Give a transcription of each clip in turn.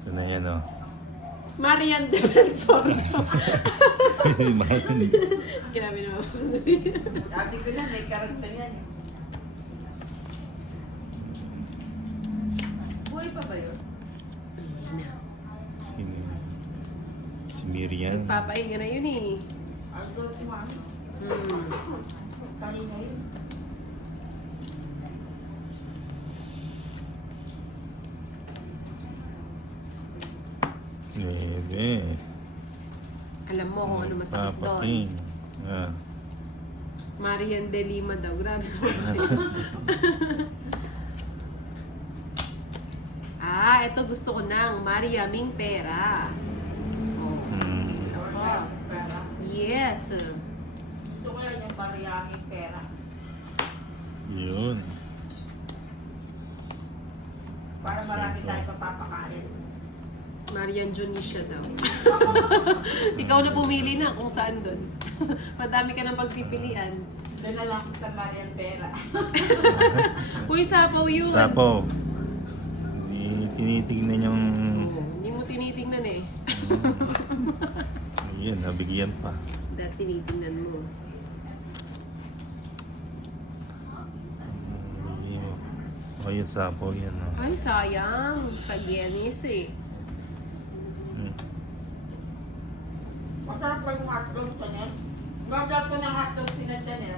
Ito na yan, oh. Marian Defensor. Marian. Grabe naman po sabihin. Sabi ko na, may karanta yan. Buhay pa ba yun? Si Miriam. Nagpapahinga na yun eh. Aldo kumami. Kanina yun. Bebe. Alam mo kung ano masakit doon. Papating. Ah. Marian de Lima daw. Grabe naman. Ito gusto ko ng Mariaming pera. Oh. Wala, pera. Yes. Gusto ko yan yung pariyanging pera. Yun. Para marami tayo papapakain. Marian Junisha daw. Ikaw na pumili na kung saan doon. Madami ka ng pagpipilian. Doon na lang sa Marian Pera. Uy, sapaw yun. Sapo. Tinitignan yung... Hindi mo tinitingnan eh. Yan, nabigyan pa. Dahil tinitingnan mo. Oh, yung sapo yan, oh. Ay, sayang. Pag-yenis eh. Masarap pa yung hotdog sa niya. Masarap ko ng hotdog sila dyan eh.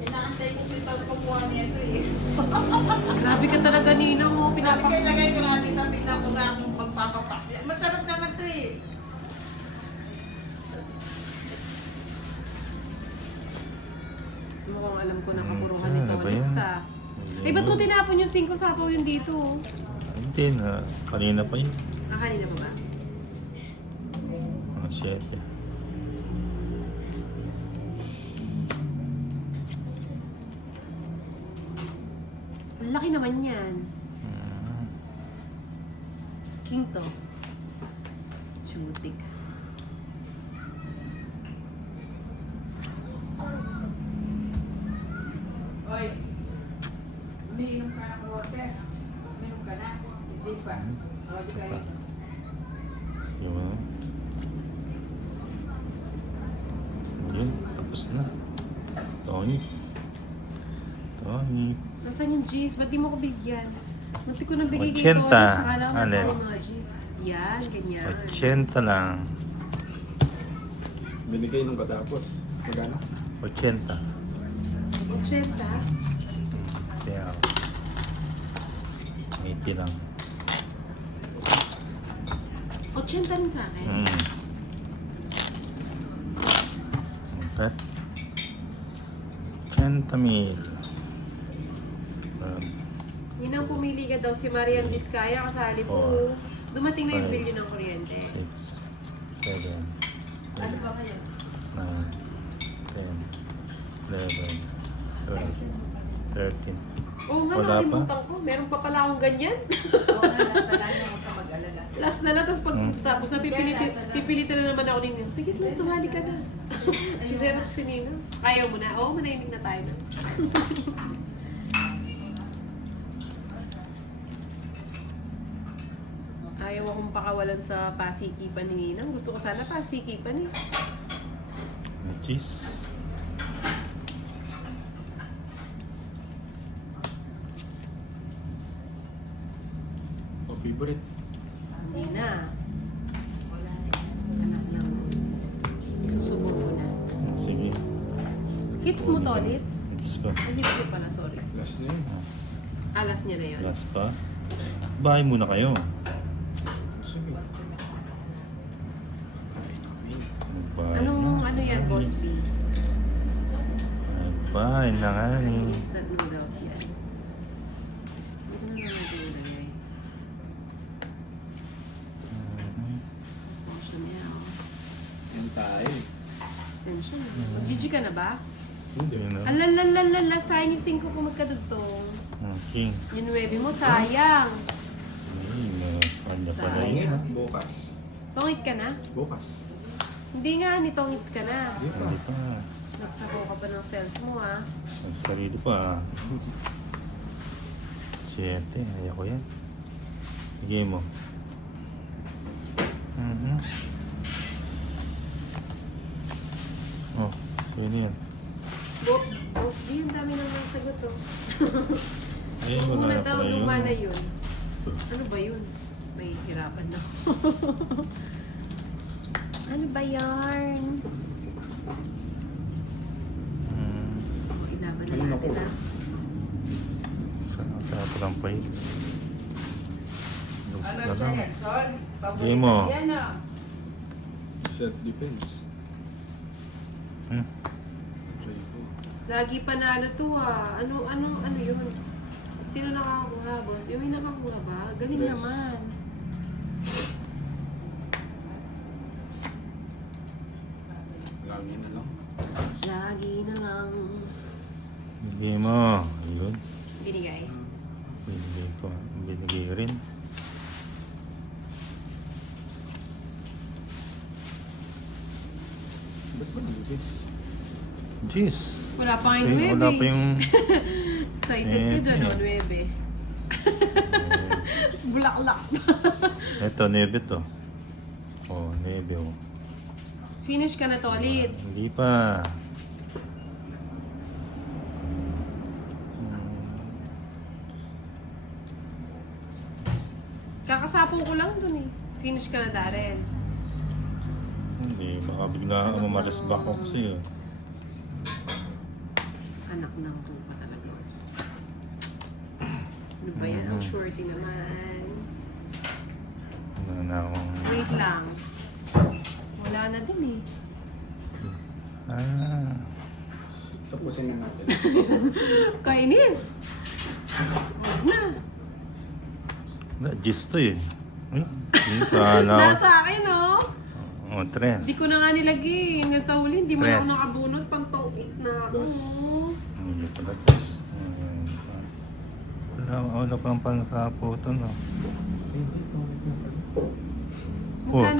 Inaantay ko kita kumuha nito eh. Grabe ka talaga, Nina mo. Pinapakilagay ko natin na bigla ko nga akong magpapapaks. Masarap naman ito eh. Mukhang alam ko nakapuruhan Ano nito ba ulit yan? sa... Eh, ba't mo tinapon yung 5 sapaw yun dito? Hindi na. Kanina pa yun. Kanina pa ba? Oh, shit. Ang laki naman yan. King to. Chutik. Oy, umiinom ka ng water. Umiinom ka na. Hindi pa. O, di ka rin. Yun. Yun, tapos na. Tony. Nasaan yung G's? Ba't di mo ko bigyan? Munti ko nang bigay 80. kay Tony. Sakala ko Alin? nasaan yung mga G's. Yan, ganyan. 80 lang. Binigay nung katapos. Magkano? 80. 80? Kaya 80 lang. 80 rin sa akin. Okay. 80,000. Yun ang pumili ka daw si Marian Vizcaya kasali po. Four. Dumating na yung Five. bilyo ng kuryente. 6, 7, Ano ba kayo? 9, 10, 11, 12, 13. Oo nga, Wala pa? nakalimutan ko. Meron pa pala akong ganyan. Oo nga, nasa lang ako sa mag-alaga. Last na lang, tapos pag tapos na pipilitin na naman ako ninyo. Sige na, sumali ka na. Zero si Nina. Ayaw mo na. Oo, manahimik na tayo na. Ayaw akong pakawalan sa pasikipan ni Ninang. Gusto ko sana pasikipan eh. May cheese. O, favorite. Hindi na. Anak lang. Isusubok ko na. Sige. Hits mo to, Lits? Let's go. Ay, hits ko pala, sorry. Last na yun. Alas niya na yun. Last pa. Bahay muna kayo. Sige. Bahay Anong na. ano yan, Boss B? Bahay na nga Anong eh. instant noodles yan? Dito na lang natin ilagay. Portion niya, oh. Yan tayo. Sensya na. Mag-GG ka na ba? Hindi. Yun na. Alalalala, sayang yung 5 kung magkadugtong. King. Yung 9 mo, sayang. Ay, mas kanya pala Sayang. yun. Ngayon, bukas. Tungit ka na? Bukas. Hindi nga, nitong hits ka na. Hindi pa. Hindi pa. Nagsako ka pa ng self mo, ah. Ang sarili pa. 7, ayaw ko yan. Sige mo. Oh, so yun yan. Boss B, ang dami nang nasagot oh. Ayun, wala Una na daw, pala yun. lumana yun. Ano ba yun? May hirapan na. Ano ba yarn? Ilaban na Ayun natin ako. ah. Saan ang tapalang plates? Looks Ano na dyan lang. yan, Sol? Hindi mo. Paborito yan, ah. Set defense. Hmm? Try ko. Lagi panalo to ah. Ano yun? Sino nakakuha, boss? Yung may nakakuha ba? Galing Yes. naman. Lagi na lang. Lagi na lang Hindi mo. Ayun. binigay. Binigay ko. Binigay rin. Ba't ba nalibis? Jeez. Wala pa Eh, yung 9 wala pa yung... Excited ko dyan, oh, 9. Bulaklak. Ito, nebe to. Oh, nebe oh. Finish ka na to ulit. Hindi pa. Kakasapo ko lang dun eh. Finish ka na, Darren. Hindi, baka bigla ka mamaras back ako kasi yun. Anak ng tupa talaga. Ano ba yan? Ang shorty naman. Wala na akong... Wait lang. Wala na din eh. Ah, Tapusin na natin. Kainis! Huwag na. wala, gist to eh. Hindi ka na Nasa akin, oh. Oh, tres. Hindi ko na nga nilagay. Hanggang sa huli, hindi mo na ako Tres. nakabunot. Pantong 8 na ako. Dos. Hindi pala tres. Wala pang pangsapo ito, no? Oh, Magkano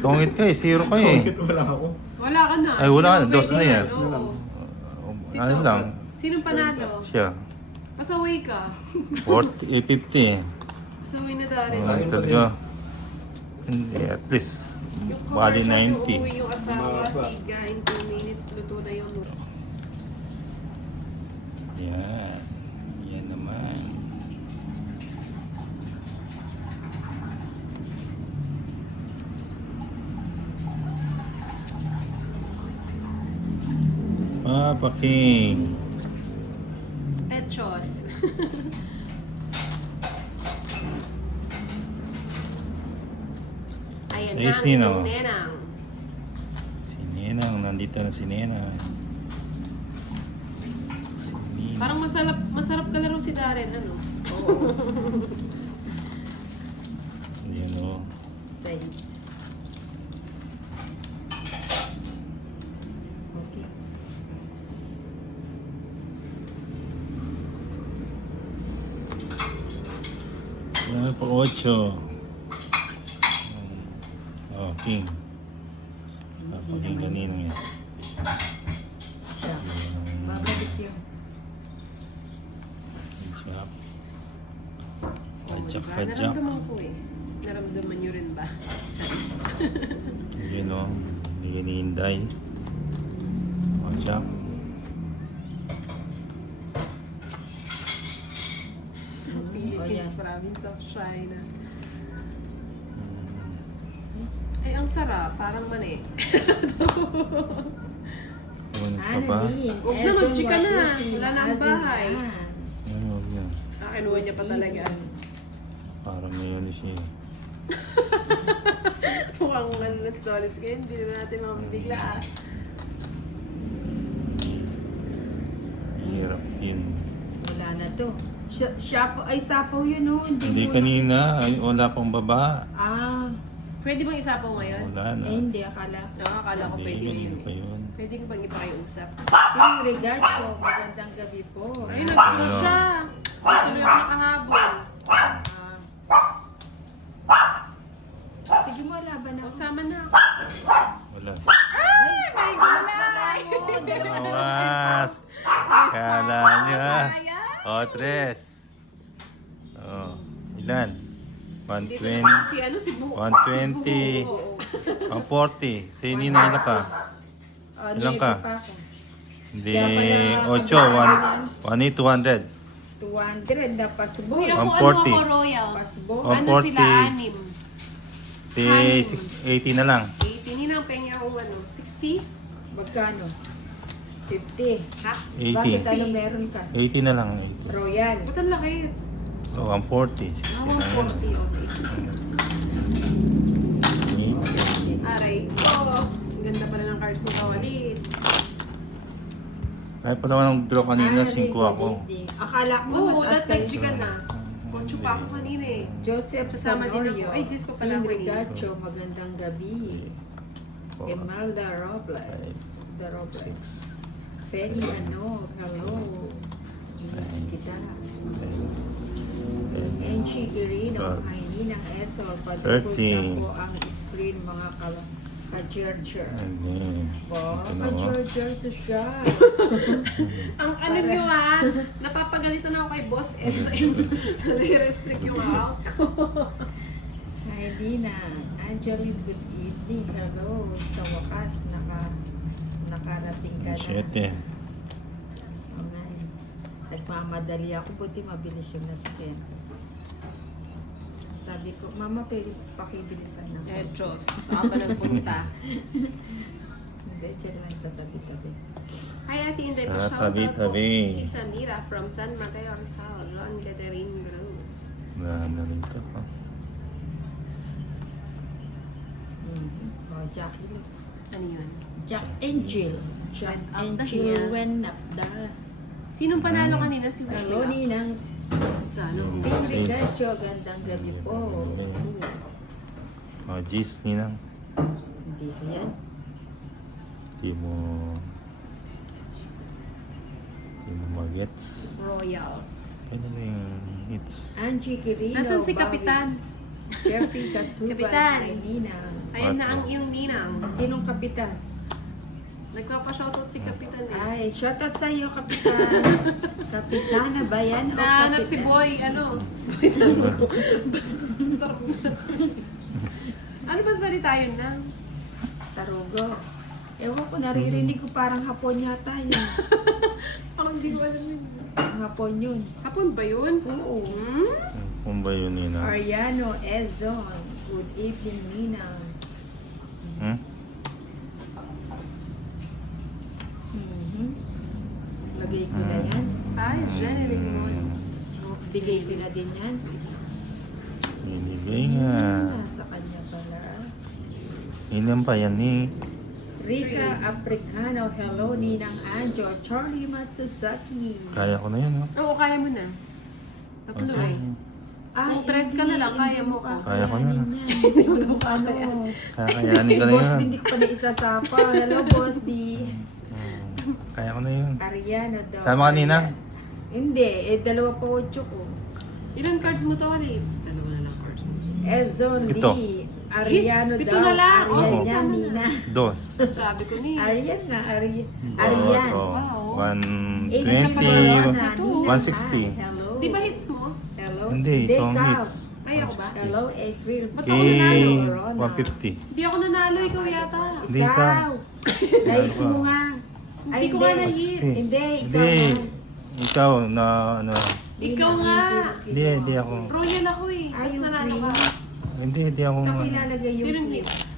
tongit yun? ka eh. Zero ka eh. Bakit wala ako? Wala ka na. Ay, wala Hindi na. Dos pwede na yan. Oo. na lang. Sino? Ano lang? Sinong panalo? Siya. Pasaway ka. 40, 850. Pasaway na Darren. Oh, talaga. Hindi, at least. Yung Bali commercial, 90. Uuwi yung asawa, Maba. siga, in 2 minutes, luto na yung Yan. Yan naman. Papa King. Pechos. Ayan Ay, na, sino? yung nenang. Si Nenang. Nandito na si Nenang. Si Nenang. Parang masarap kalaro si Darren, ano? Yan o. Size. Okay. Yan po, 8. Oh, King. Papa King kanina yan. Siya. Babalik yun. Chop. Oh, Pajak, diba? pajak. Naramdaman ko eh. Naramdaman nyo rin ba? Yun o. Hindi hinihinday. Pajak. Philippines province of China. Ay, ang sarap. Parang mani. Ano pa ba? Huwag na, mag-chika na. Wala na ang bahay. Ano yan? Kinuha niya pa talaga. Parang ngayon siya. Mukhang malas dollars ngayon. Hindi na natin mamabigla ah. Hirap yun. Wala na to. Siya po, ay sapaw yun oh. Hindi mo- kanina. Ay, wala pang baba. Ah, Pwede bang isapaw ngayon? Wala na. hindi akala. No, akala ko pwede Hindi, ngayon hindi pa eh. yun. Pwede ko bang ipakiusap? Yung regard po, magandang gabi po. Ay, nag-close Ano? siya. Tuloy ako nakahabol. Sige mo, laban ako. Sama na ako. Wala. Ay, may gulay! Awas! Kala niya. Sayang. O, tres. O, ilan? Dito 120. naman si ano, si Bu. 120. Si Bu, oo. 140. Si Nina, ilan ka? Ilan ka? Hindi, 8. 1, 200. 200 na pasbo. Uy, ako 140. ano ako, Royals. Pasbo. Ano 140. sila, 6. Si 80 na lang. 80. Ninang pengi akong ano, 60? Magkano? 50. Ha? Bakit 80. ano meron ka? 80 na lang. 80. Royal. Ba't ang laki? So, 140. 60 na lang. 140, okay. Aray ko. Ganda pala ng cars ni Tolit. Kahit pa naman ang draw kanina, 5 ako. Akala ko Oo, mataas that kayo. ka na. Kotso pa ako kanina eh. Joseph Kasama din Sanorio. ako. Ay, Diyos ko pala Henry kanina. Gacho, magandang gabi. Imelda Robles. The Robles. Penny ano, hello. Miss kita. Enchi Quirino, Haini ng ESO. Padukod na po ang screen mga ka-Gerger. Po, ka-Gerger social. Ang ano nyo ah, napapagalitan ako kay Boss Ed sa yung nare-restrict yung account ko. Haini na. Angeline, good evening. Hello. Sa wakas, nakarating ka na. 7. Okay. Nagmamadali ako, buti mabilis yung naskin. Sabi ko, Mama, pwede pakibilisan na. Eh, Diyos, baka pa nagpunta. Hindi, dyan lang sa tabi-tabi. Hi, Ate Inday. Sa Pa-shoutout tabi-tabi. po si Samira from San Mateo, Rizal. Ron Catherine Cruz. Wala na rin ito. Oh, Jackie Lux. Ano yun? Jack Angel. Jack Went up na Angel siya. went up the... Sinong panalo kanina? Si Hello, Wishmila? Ninang. Sa ano? Henry Gacho, gandang gabi po. Oh, Gis, Ninang. Hindi ko yan. Di mo magets. Royals. Ano na yung hits? Angie Quirino. Nasaan si Bobby, Kapitan? Jeffrey Katsuban. Kapitan. Ay, Ninang. Ayan na ang iyong ninang. Sinong kapitan? Nagpapa-shoutout si Kapitan eh. Ay, shoutout sa iyo, Kapitan. Kapitana ba yan? O Nahanap si Kapitan? Boy, ano? Boy, tanong ko. Basta suntar ko na. Ano ba salita yun na? Tarugo. Ewan ko, naririnig ko parang hapon yata yun. Ako hindi ko alam yun. Hapon yun. Hapon ba yun? Oo. Hmm? Kung ba yun, Ninang? Ariano Ezon. Good evening, Nina. Hmm? Lagay ko na yan. Ay, Jenny Raymond. Bigay ko na din yan. Binibigay nga. Sa kanya pala. Ninang pa yan eh. Rika Africano. Hello, Ninang Anjo. Charlie Matsusaki. Kaya ko na yan, oh. Oo, kaya mo na. Tatlo Asa? eh. Kung tres ka na lang, kaya mo ko. Kaya ko na. Hindi mo na ano. Kakayanin ko na Boss yan. B, hindi ko pa na isasapa. Hello, Boss B. Kaya ko na yun. Ariano daw. Sama ka, Nina? Hindi, dalawa pa 8 ko. Ilang cards mo to ulit? Dalawa na lang cards. Ezon Ito. Lee. Ariano Pito daw. na lang. Arian Oo. yan, Sama na. Nina. Dos. Sabi ko ni. Arian na, Arian. Dos. Arian. Oh, Wow. 120. 160. Hello. Di ba hits mo? Hello. Hindi, itong ikaw. hits. Ay, ako ba? Hello, April. Ba't ako nanalo? Eh, 150. Hindi ako nanalo, ikaw yata. Hindi ka. Na-hits mo nga. Hindi ko nga na-hit. Hindi, ikaw Hindi. nga. Ikaw na ano. Ikaw nga. Hindi ako. Royal ako eh. Ay, Mas yung nanalo ka. green. Hindi ako. Sa ilalagay yung Sinong hits. hits?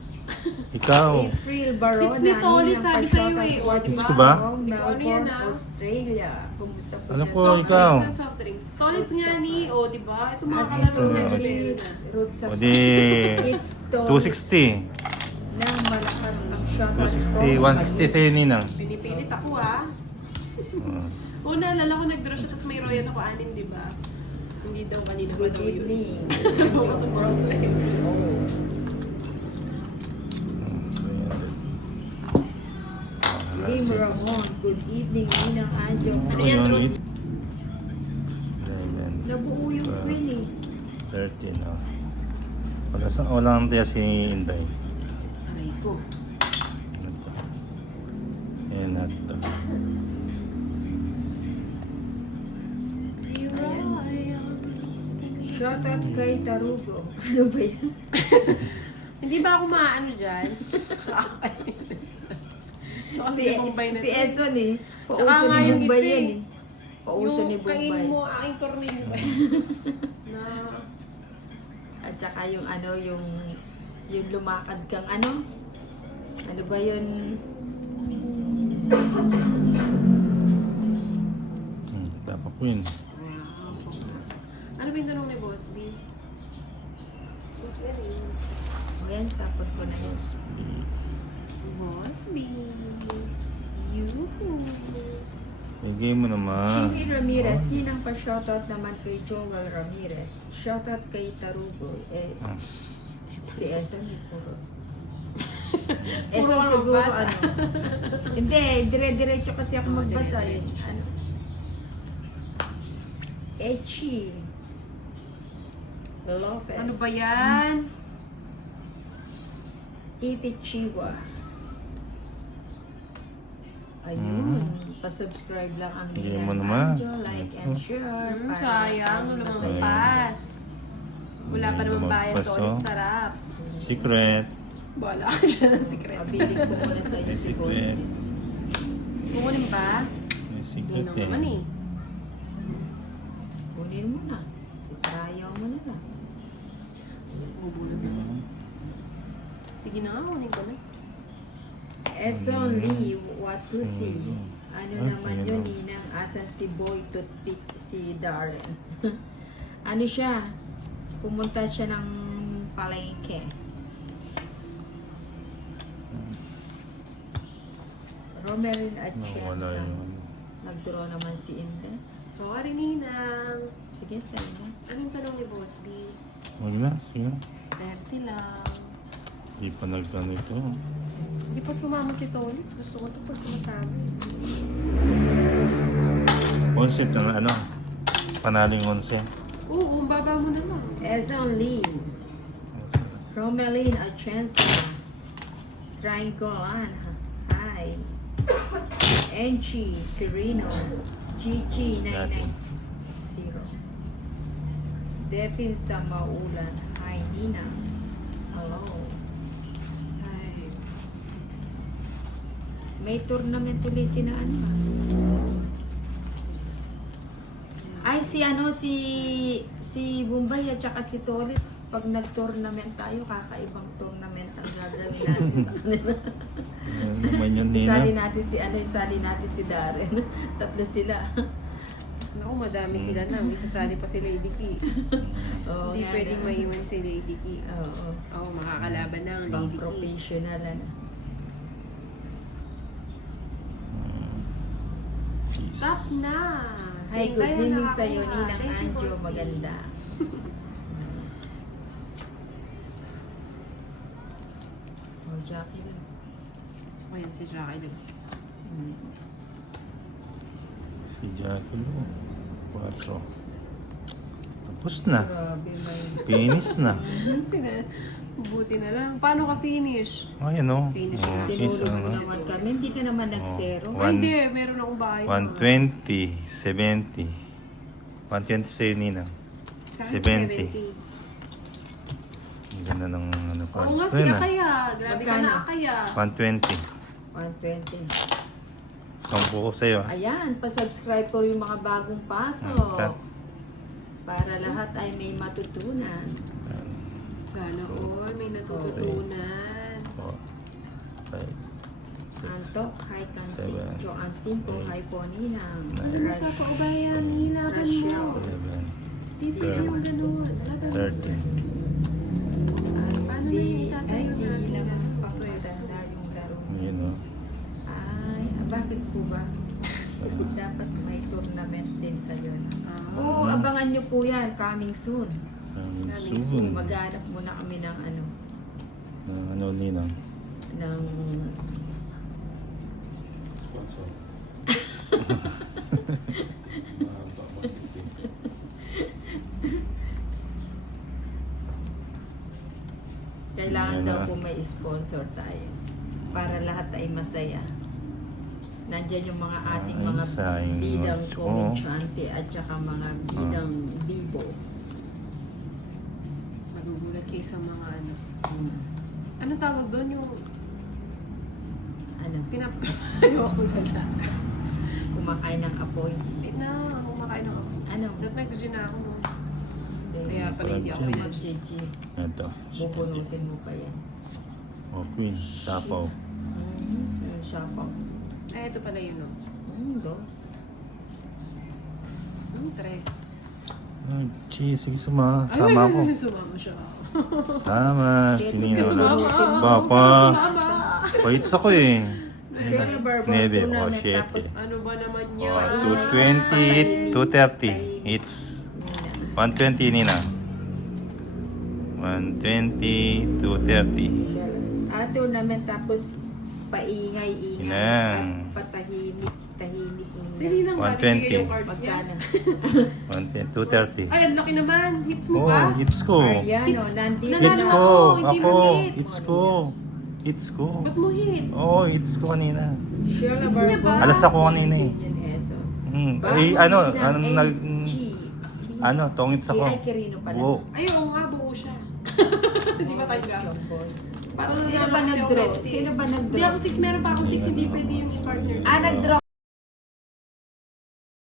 Ikaw. April Barona. Hits ni Tolit, Ninang sabi sa'yo eh. Pasyota Hits sa ko ba? Melbourne, Ikaw ano yan, ah? Australia. Kumusta po Alam dyan? ko, Soft ikaw. Drinks and soft drinks. Tolits nga ni, oh, di ba? Ito mga As kalaro in, na so, Juliana. Roots sa O di, It's Tolit 260. na malakas ang shot at 260. 160 sa'yo, Ninang. Pinipilit ako ah. Oh. Oo, naalala ko nag-draw siya, tapos may royal ako 6, di ba? Hindi daw kanina pa Good daw yun. evening. Lim Ramon, good evening, Ninang Anjo. Ano yan, Ruth? Nabuo yung quill eh. 13, oh. Pagkasang walang tiya si Inday. Aray ko. Ano to? Ayan na to. Shoutout kay Tarugo. Ano ba yan? Hindi ba ako maano dyan? Ito kasi Si, Bombay na si to. Eson eh. Tsaka Pauso nga ni yung Bombay isa yan eh. eh. Pauso ni Yung kain Bombay. mo, aking tornilyo ba? Na, At saka yung ano, yung lumakad kang ano? Ano ba yun? Dapat ko yun. ano ba yung tanong ni Boss B? Boss B, ano yun? Ayan, tapos ko na yun. Boss B. Yuhu. Bigay mo naman. Chifi Ramirez, ninang pa-shoutout naman kay Joel Ramirez. Shoutout kay Tarugo. Ah. Si Eson eh, puro. Puro Eson ka siguro magbasa. ano. Hindi, dire-diretso kasi ako magbasa eh. dire-diretso. Ano? Echi. Lopez. Ano ba yan? Iti Chiwa. Ayun. Pa-subscribe lang ang Bigyan Ninang mo naman. Anjo, like and share. Sayang, mas lumang masaya. pas. Wala pa naman bayad Lumampas, to ulit oh. sarap. Secret. Bala ka dyan ng secret. Pabiling ko muna sa iyo May si Boss. secret. Kukunin ba? May Hindi secret naman eh. Kunin mo na. Ayaw mo na lang. Bubulog na. Sige na nga, kunin ko na. Eson Lee Watsusi. Ano Ah, naman ayun yun, na. Ninang? Asan si Boy Toothpick, si Darren? Ano siya? Pumunta siya ng palengke. Romerin at Nawala Chensa. yun. Nag-draw naman si Inde. Sorry, Ninang. Sige, sa'yo. Anong tanong ni Boss B? Huwag na. Sige na. 30 lang. Hindi pa nagkano ito. Hindi pa sumama si Tolitz. Gusto ko ito pag sumasama. Onset ng ano. Panaling onset. Oo, ang baba mo naman. Eson Lee. Romeline Achensa. Triangolan. Hi. Enchi Quirino. Gigi 990. Devin sa Maulan. Hi, Nina. Hello. Hi. May tournament ulit si na ano. Ay, si Bombay at saka si Tolitz, pag nag-tournament tayo, kakaibang tournament ang gagawin natin sa kanila. Ano naman yun, Nina? Isali natin si Darren. Tatlo sila. Naku, madami sila na. May sasali pa si Lady Key. Oo, Hindi nga, pwedeng no? maiwan si Lady Key. Oo. Oo, makakalaban na ang Pang Lady Key. professional ano. Stop na! Hi, Sino good tayo evening nakakuha? sa'yo, Ninang Thank you, Anjo. Boss B. Maganda. Oh, Jackie lang. Gusto ko yan si Jackie. Si Jackie Lou. 4. Tapos na. Grabe, may... Finish na. Buti na lang. Paano ka finish? Ayan o. Finish Oh, na. she's Sinulog mo ano. naman kami. Hindi ka naman nag-zero. Oh. Ay, hindi. Meron akong bahay. 120, 70. 120 sa'yo, Nina. Sa akin, 70. Ang ganda ng ano, Oo cards nga, ko yun siya ah. kaya. Grabe ka Magkano? na kaya. 120. 120. Sampu ko sa'yo ah. Ayan, pa-subscribe ko yung mga bagong pasok. Cut. Para lahat ay may matutunan. Sana all may natututunan. 4, 5, 6, Antok, hi Kang Seven. Joan 5, hi po Ninang. Nine. Ano ka paubayan? Hilaban mo. 11, Hindi pwede yung ganun. Laban mo. 13. Paano na yung tatay Ay, yung di natin naman na pakatanda yung laro. Yun o. Ay, bakit po ba? Dapat may tournament din kayo. Oo, abangan nyo po yan. Coming soon. Coming So, soon. maghanap muna kami ng Ano, Nina? ng Sponsor. kailangan Ayan daw na. po may sponsor tayo. Para lahat ay masaya. Nandyan yung mga ating Ay, mga sayang bidang notes ko. komedyante at saka mga bidang bibo. nagugulat kayo sa mga ano. Hmm. Ano tawag doon? Yung Ano? Ayoko na. Kumakain ng apoy. Hindi na, kumakain ako. Ano? Nag-gym na ako. Eh, Kaya pala hindi ako Mag pinag-gym. GG. Ito. Bubunutin mo pa yan. Oh, queen. Sapaw. Yung sapaw. Ay, ito pala yun, no? Dos. Tres. Ay, gee, sige sama. Sama ako. Sumama siya. Sama. Sinino na. Sumama. Bapa. Sumama. Fights ako eh. Sino barber Nede. po Oh, namin, shit. tapos Ano ba naman niya? Oh, 220, 230. It's 120 Nina. 120, 230. Ato namin tapos paingay-ingay Inang. at patahimik-tahimik Sino nila. nang 120. babibigay yung cards niya? Magkano? 230. Ay, ang laki naman. Hits mo Oh, ba? it's ko. Mariano, nandito. Nanalo It's ako, ko. hindi Ako. mo hits. It's ko. It's ko. Ba't mo hits? Oh, it's ko kanina. Sheila Hits niya ba? Barbo. Alas ako kanina eh. Eso. Eh, ano, ano, nag, G. ano, tongits ako. Ay, Quirino pala. Wow. Ay, oo nga, buo siya. Hindi ba tayo? Parang Sino nanalo ba kasi ako nag-draw? med- Sino ba nag-draw? Hindi ako 6, meron pa ako 6, hindi pwede yung i-partner. Ah, nag-draw